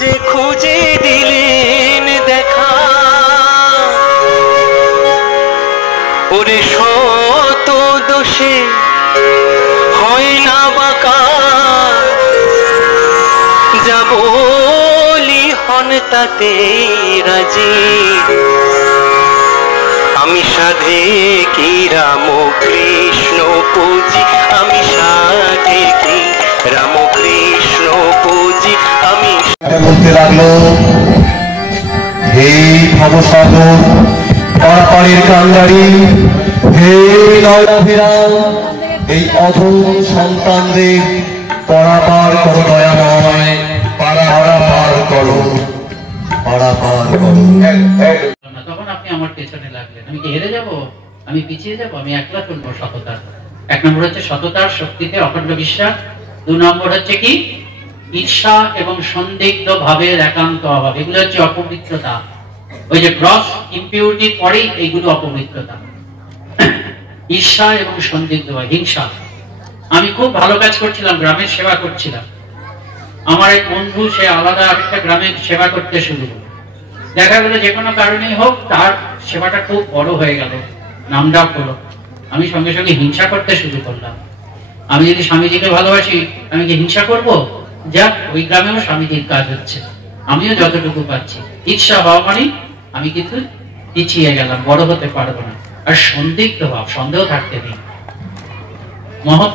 যে খুঁজে দিলেন দেখা, ওরে শত দোষে হয় না বাঁকা, যা বলি হন তাতে রাজি। আমি সাধে কি রাম কৃষ্ণ পুজি, আমি সাধে কি রাম কৃষ্ণ পুজি। আমি বলতে লাগলো, হে ভবসাগর পারাপারের কান্ডারি, হে নয়নাভিরাম, এই অধম সন্তানদের পারাপার করো দয়াময়, পারাপার করো, পারাপার করো। তখন আপনি আমার পেছনে লাগলেন। আমি কি হেরে যাব? আমি পিছিয়ে যাব? আমি একলা চলবো সততার। এক নম্বর হচ্ছে সততার শক্তিতে অখণ্ড বিশ্বাস। 2 নম্বর হচ্ছে কি ঈর্ষা এবং সন্দিগ্ধ ভাবের একান্ত অভাব। এগুলো হচ্ছে অপবিত্রতা। ওই যে গ্রস ইম্পিউরিটির পরেই এইগুলো অপবিত্রতা। ঈর্ষা এবং সন্দিগ্ধ ভাব, হিংসা। আমি খুব ভালো কাজ করছিলাম, গ্রামের সেবা করছিলাম। আমার এক বন্ধু সে আলাদা আরেকটা গ্রামের সেবা করতে শুরু করলো। দেখা গেল যে কোনো কারণেই হোক তার সেবাটা খুব বড় হয়ে গেল, নামডাক হলো। আমি সঙ্গে সঙ্গে হিংসা করতে শুরু করলাম। আমি যদি স্বামীজিকে ভালোবাসি, আমি কি হিংসা করব? যাক, ওই গ্রামেও স্বামীজির কাজ হচ্ছে, আমিও যতটুকু পাচ্ছি। ঈর্ষা হওয়া মানে আমি কিন্তু পিছিয়ে গেলাম, বড় হতে পারবো না। আর সন্দিগ্ধ ভাব, সন্দেহ থাকতে নেই। মহৎ